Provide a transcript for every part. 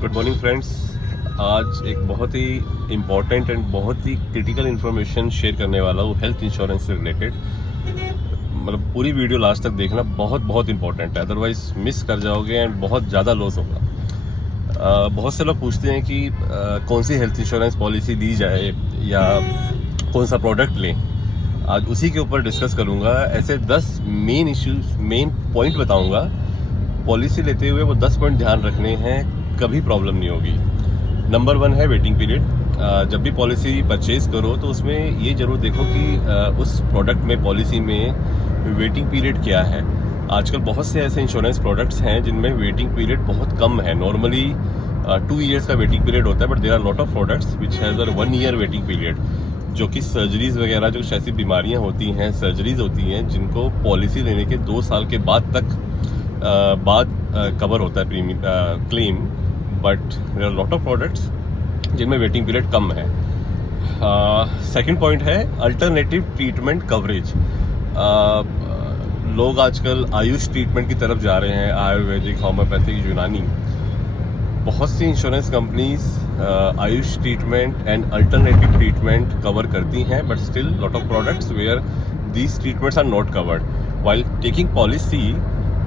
Good morning friends. आज एक बहुत ही इम्पॉर्टेंट एंड बहुत ही क्रिटिकल इन्फॉर्मेशन शेयर करने वाला हूँ हेल्थ इंश्योरेंस से रिलेटेड। मतलब पूरी वीडियो लास्ट तक देखना बहुत बहुत इंपॉर्टेंट है, अदरवाइज मिस कर जाओगे एंड बहुत ज़्यादा लॉस होगा। बहुत से लोग पूछते हैं कि कौन सी हेल्थ इंश्योरेंस पॉलिसी दी जाए या कौन सा प्रोडक्ट लें। आज उसी के ऊपर डिस्कस करूँगा। ऐसे 10 मेन इश्यूज, मेन पॉइंट बताऊँगा। पॉलिसी लेते हुए वो 10 पॉइंट ध्यान रखने हैं, कभी प्रॉब्लम नहीं होगी। नंबर 1 है वेटिंग पीरियड। जब भी पॉलिसी परचेज करो तो उसमें ये जरूर देखो कि उस प्रोडक्ट में, पॉलिसी में वेटिंग पीरियड क्या है। आजकल बहुत से ऐसे इंश्योरेंस प्रोडक्ट्स हैं जिनमें वेटिंग पीरियड बहुत कम है। नॉर्मली 2 ईयर्स का वेटिंग पीरियड होता है, but there are lot of products which has 1 year waiting period, जो कि सर्जरीज वगैरह, जो ऐसी बीमारियां होती हैं, सर्जरीज होती हैं जिनको पॉलिसी लेने के 2 साल के बाद तक कवर होता है premium claim, but there are lot of products जिनमें वेटिंग पीरियड कम है। सेकंड पॉइंट है अल्टरनेटिव ट्रीटमेंट कवरेज। लोग आजकल आयुष ट्रीटमेंट की तरफ जा रहे हैं, आयुर्वेदिक, होम्योपैथिक, यूनानी। बहुत सी insurance companies AYUSH treatment and alternative treatment cover करती हैं, but still lot of products where these treatments are not covered. While taking policy,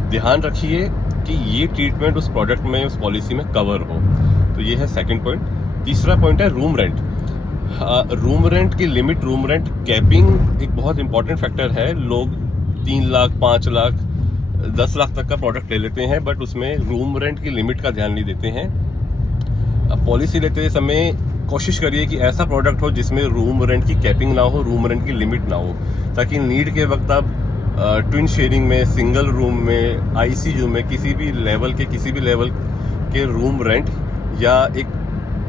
ध्यान रखिए कि ये ट्रीटमेंट उस प्रोडक्ट में, उस पॉलिसी में कवर हो। तो ये है सेकंड पॉइंट। तीसरा पॉइंट है रूम रेंट। रूम रेंट की लिमिट, रूम रेंट कैपिंग एक बहुत इंपॉर्टेंट फैक्टर है। लोग 3 लाख, 5 लाख, 10 लाख तक का प्रोडक्ट ले लेते हैं, बट उसमें रूम रेंट की लिमिट का ध्यान नहीं देते हैं। पॉलिसी लेते समय कोशिश करिए कि ऐसा प्रोडक्ट हो जिसमें रूम रेंट की कैपिंग ना हो, रूम रेंट की लिमिट ना हो, ताकि नीड के वक्त आप ट्विन शेयरिंग में, सिंगल रूम में, आईसीयू में, किसी भी लेवल के रूम रेंट, या एक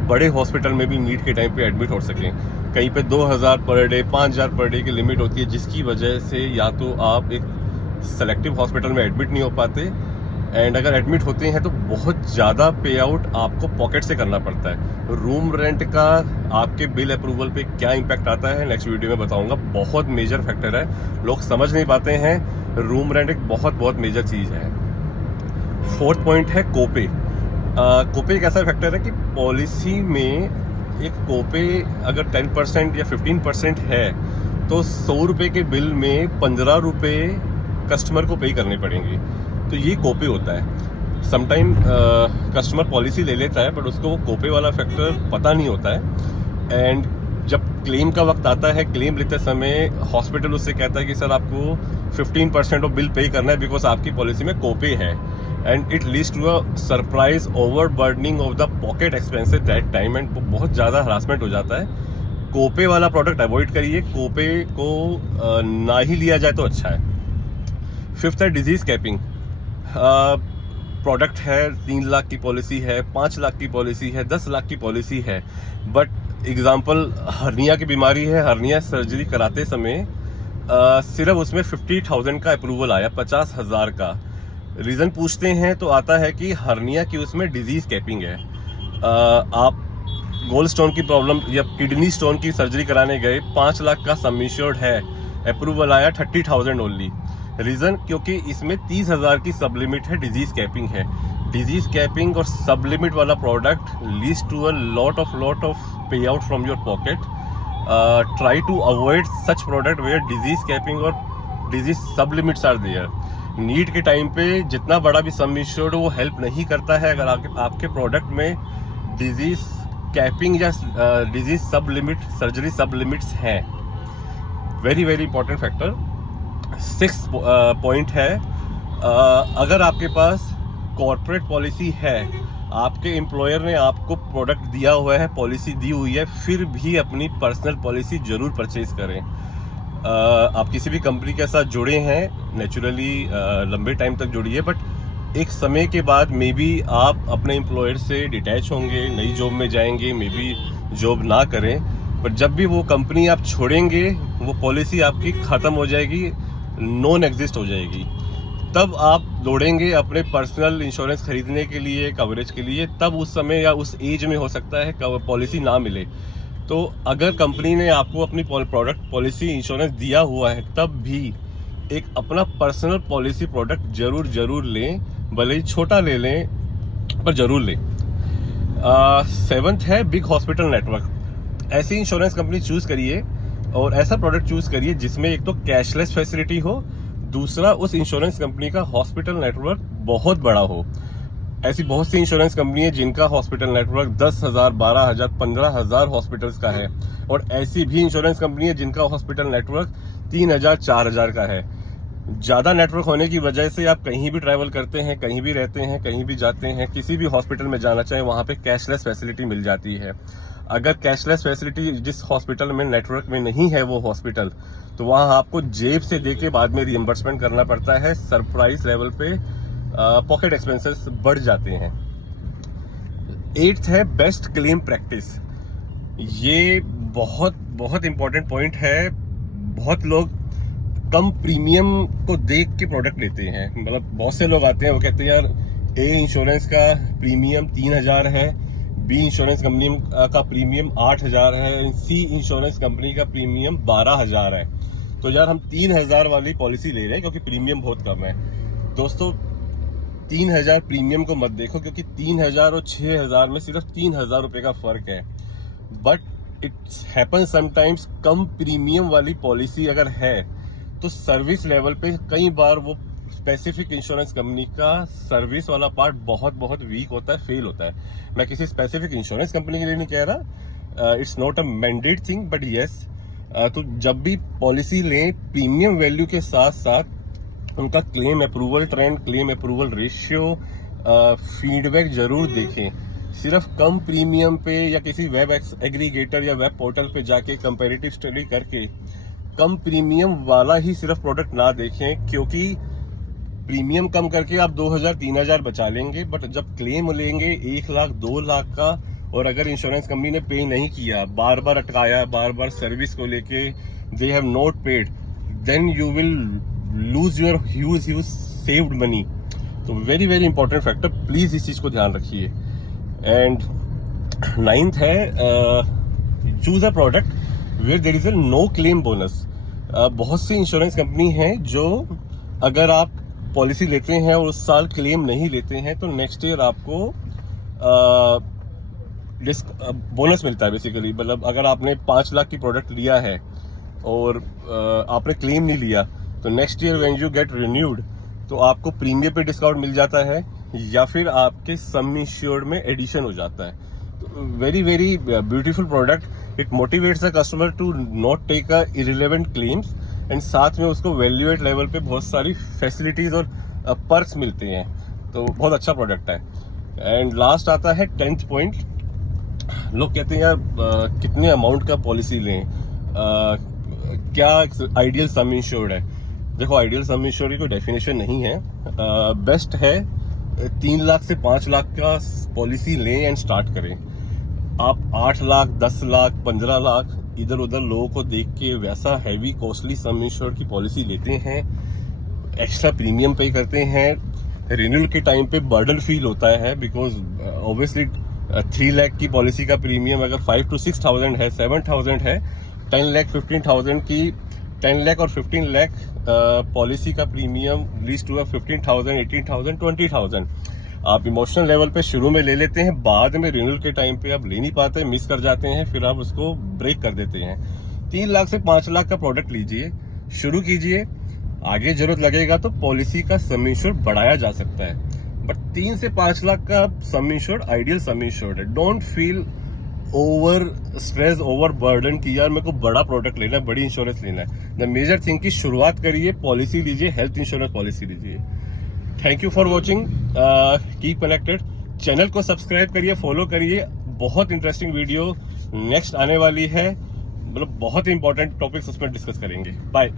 बड़े हॉस्पिटल में भी नीड के टाइम पे एडमिट हो सकें। कहीं पे 2000 पर डे, 5000 पर डे की लिमिट होती है, जिसकी वजह से या तो आप एक सेलेक्टिव हॉस्पिटल में एडमिट नहीं हो पाते, एंड अगर एडमिट होते हैं तो बहुत ज़्यादा पे आउट आपको पॉकेट से करना पड़ता है। रूम रेंट का आपके बिल अप्रूवल पे क्या इम्पैक्ट आता है, नेक्स्ट वीडियो में बताऊंगा। बहुत मेजर फैक्टर है, लोग समझ नहीं पाते हैं। रूम रेंट एक बहुत बहुत मेजर चीज़ है। फोर्थ पॉइंट है कोपे। कोपे एक ऐसा फैक्टर है कि पॉलिसी में एक कोपे अगर 10% या 15% है तो 100 रुपये के बिल में 15 रुपये कस्टमर को पे करने पड़ेंगे। तो ये कोपे होता है। समटाइम कस्टमर पॉलिसी ले लेता है, बट उसको वो कोपे वाला फैक्टर पता नहीं होता है। एंड जब क्लेम का वक्त आता है, क्लेम लेते समय हॉस्पिटल उससे कहता है कि सर आपको 15% ऑफ बिल पे करना है बिकॉज आपकी पॉलिसी में कोपे है, and it leads to a surprise overburdening of the pocket expenses that time, and बहुत ज़्यादा हरासमेंट हो जाता है। कोपे वाला प्रोडक्ट अवॉइड करिए, कोपे को ना ही लिया जाए तो अच्छा है। फिफ्थ है डिजीज कैपिंग। प्रोडक्ट है, 3 लाख की पॉलिसी है, 5 लाख की पॉलिसी है, 10 लाख की पॉलिसी है, बट एग्जाम्पल हर्निया की बीमारी है, हर्निया सर्जरी कराते समय सिर्फ उसमें 50,000 का अप्रूवल आया, 50,000 का। रीज़न पूछते हैं तो आता है कि हर्निया की उसमें डिजीज कैपिंग है। आप गोल्ड स्टोन की प्रॉब्लम या किडनी स्टोन की सर्जरी कराने गए, 5 लाख का सम इंश्योर्ड है, अप्रूवल आया 30,000 ओनली। रीजन क्योंकि इसमें 30,000 की सब लिमिट है, डिजीज कैपिंग है। डिजीज कैपिंग और सब लिमिट वाला product leads to a lot of pay out from your pocket. Try to avoid such product where disease capping और disease sub limits are there. Need के time पे जितना बड़ा भी सम insured वो help नहीं करता है अगर आपके प्रोडक्ट में डिजीज कैपिंग या डिजीज सब लिमिट, सर्जरी सब लिमिट्स हैं। Very very important factor. 6th point है, अगर आपके पास कॉर्पोरेट पॉलिसी है, आपके एम्प्लॉयर ने आपको प्रोडक्ट दिया हुआ है, पॉलिसी दी हुई है, फिर भी अपनी पर्सनल पॉलिसी जरूर परचेज करें। आप किसी भी कंपनी के साथ जुड़े हैं, नेचुरली लंबे टाइम तक जुड़िए, बट एक समय के बाद मे बी आप अपने एम्प्लॉयर से डिटैच होंगे, नई जॉब में जाएंगे, मे बी जॉब ना करें, पर जब भी वो कंपनी आप छोड़ेंगे, वो पॉलिसी आपकी ख़त्म हो जाएगी, नॉन एग्जिस्ट हो जाएगी। तब आप दौड़ेंगे अपने पर्सनल इंश्योरेंस खरीदने के लिए, कवरेज के लिए। तब उस समय या उस एज में हो सकता है पॉलिसी ना मिले। तो अगर कंपनी ने आपको अपनी प्रोडक्ट पॉलिसी इंश्योरेंस दिया हुआ है, तब भी एक अपना पर्सनल पॉलिसी प्रोडक्ट जरूर लें, भले ही छोटा ले लें पर जरूर लें। सेवंथ है बिग हॉस्पिटल नेटवर्क। ऐसी इंश्योरेंस कंपनी चूज करिए और ऐसा प्रोडक्ट चूज करिए जिसमें एक तो कैशलेस फैसिलिटी हो, दूसरा उस इंश्योरेंस कंपनी का हॉस्पिटल नेटवर्क बहुत बड़ा हो। ऐसी बहुत सी इंश्योरेंस कंपनी है जिनका हॉस्पिटल नेटवर्क 10,000, 12,000, 15,000 हॉस्पिटल्स का है, और ऐसी भी इंश्योरेंस कंपनी है जिनका हॉस्पिटल नेटवर्क 3,000, 4,000 का है। ज्यादा नेटवर्क होने की वजह से आप कहीं भी ट्रैवल करते हैं, कहीं भी रहते हैं, कहीं भी जाते हैं, किसी भी हॉस्पिटल में जाना चाहें वहां पे कैशलेस फैसिलिटी मिल जाती है। अगर कैशलेस फैसिलिटी जिस हॉस्पिटल में नेटवर्क में नहीं है वो हॉस्पिटल, तो वहां आपको जेब से देके बाद में रिएम्बर्समेंट करना पड़ता है। सरप्राइज लेवल पे पॉकेट एक्सपेंसेस बढ़ जाते हैं। 8th है बेस्ट क्लेम प्रैक्टिस। ये बहुत बहुत इंपॉर्टेंट पॉइंट है। बहुत लोग कम प्रीमियम को देख के प्रोडक्ट लेते हैं। मतलब बहुत से लोग आते हैं, वो कहते हैं यार ए इंश्योरेंस का प्रीमियम 3,000 है, बी इंश्योरेंस कंपनी का प्रीमियम 8,000 है, सी इंश्योरेंस कंपनी का प्रीमियम 12,000 है, तो यार हम 3,000 वाली पॉलिसी ले रहे हैं क्योंकि प्रीमियम बहुत कम है। दोस्तों 3,000 प्रीमियम को मत देखो, क्योंकि 3,000 और 6,000 में सिर्फ 3,000 रुपए का फर्क है। But it happen sometimes come premium वाली पॉलिसी अगर है तो सर्विस लेवल पे कई बार वो स्पेसिफिक इंश्योरेंस कंपनी का सर्विस वाला पार्ट बहुत बहुत वीक होता है, फेल होता है। मैं किसी स्पेसिफिक इंश्योरेंस कंपनी के लिए नहीं कह रहा, it's not a mandate thing, but yes, तो जब भी पॉलिसी लें प्रीमियम वैल्यू के साथ साथ उनका claim approval trend, claim approval ratio, feedback जरूर देखें। सिर्फ कम प्रीमियम पे या किसी वेब एग्रीगेटर या वेब पोर्टल पे जाके कंपैरेटिव स्टडी करके कम प्रीमियम वाला ही सिर्फ प्रोडक्ट ना देखें, क्योंकि प्रीमियम कम करके आप 2,000, 3,000 बचा लेंगे, बट जब क्लेम लेंगे 1 लाख, 2 लाख का, और अगर इंश्योरेंस कंपनी ने पे नहीं किया, बार बार अटकाया, बार बार सर्विस को लेके they have not paid, then you will lose your huge saved money. तो very very important factor, please इस चीज को ध्यान रखिए। एंड 9th है choose a product where there is a no claim bonus. बहुत सी इंश्योरेंस कंपनी है जो अगर आप पॉलिसी लेते हैं और उस साल क्लेम नहीं लेते हैं तो नेक्स्ट ईयर आपको बोनस मिलता है बेसिकली। मतलब अगर आपने 5 लाख की प्रोडक्ट लिया है और आपने क्लेम नहीं लिया, तो next year when you get renewed तो आपको प्रीमियम पे डिस्काउंट मिल जाता है या फिर आपके सम इंश्योर्ड में एडिशन हो जाता है। तो very very beautiful product. It motivates the customer to not take a irrelevant claims, and साथ में उसको वैल्यूएट लेवल पे बहुत सारी फैसिलिटीज और पर्क्स मिलते हैं। तो बहुत अच्छा प्रोडक्ट है। एंड लास्ट आता है 10th पॉइंट। लोग कहते हैं यार कितने अमाउंट का पॉलिसी लें, क्या आइडियल सम इंश्योर्ड है। देखो आइडियल सम इंश्योर्ड की कोई डेफिनेशन नहीं है। बेस्ट है 3 लाख से 5 लाख का पॉलिसी लें एंड स्टार्ट करें। आप 8 लाख, 10 लाख, 15 लाख इधर उधर लोगों को देख के वैसा हैवी कॉस्टली सम इंश्योर्ड की पॉलिसी लेते हैं, एक्स्ट्रा प्रीमियम पे करते हैं, रिन्यूअल के टाइम पे बर्डन फील होता है, बिकॉज ऑब्वियसली 3 लाख की पॉलिसी का प्रीमियम अगर 5 to 6,000 है, 7,000 है, 10 लाख 15,000 की 10 लाख और 15 लाख पॉलिसी का प्रीमियम लीज टू 15,000, 18,000, 20,000। आप इमोशनल लेवल पे शुरू में ले लेते हैं, बाद में रिन्यूअल के टाइम पे आप ले नहीं पाते, मिस कर जाते हैं, फिर आप उसको ब्रेक कर देते हैं। 3 लाख से 5 लाख का प्रोडक्ट लीजिए, शुरू कीजिए, आगे जरूरत लगेगा तो पॉलिसी का सम इंश्योर्ड बढ़ाया जा सकता है। बट 3 से 5 लाख का sum insured ideal sum insured है। Don't feel over stress, over burden कि यार मेरे को बड़ा प्रोडक्ट लेना है, बड़ी इंश्योरेंस लेना है। द मेजर थिंग की शुरुआत करिए, पॉलिसी लीजिए, हेल्थ इंश्योरेंस पॉलिसी लीजिए। Thank you for watching, keep connected. Channel को सब्सक्राइब करिए, फॉलो करिए, बहुत इंटरेस्टिंग वीडियो नेक्स्ट आने वाली है। मतलब बहुत इंपॉर्टेंट टॉपिक्स उसमें डिस्कस करेंगे। बाय।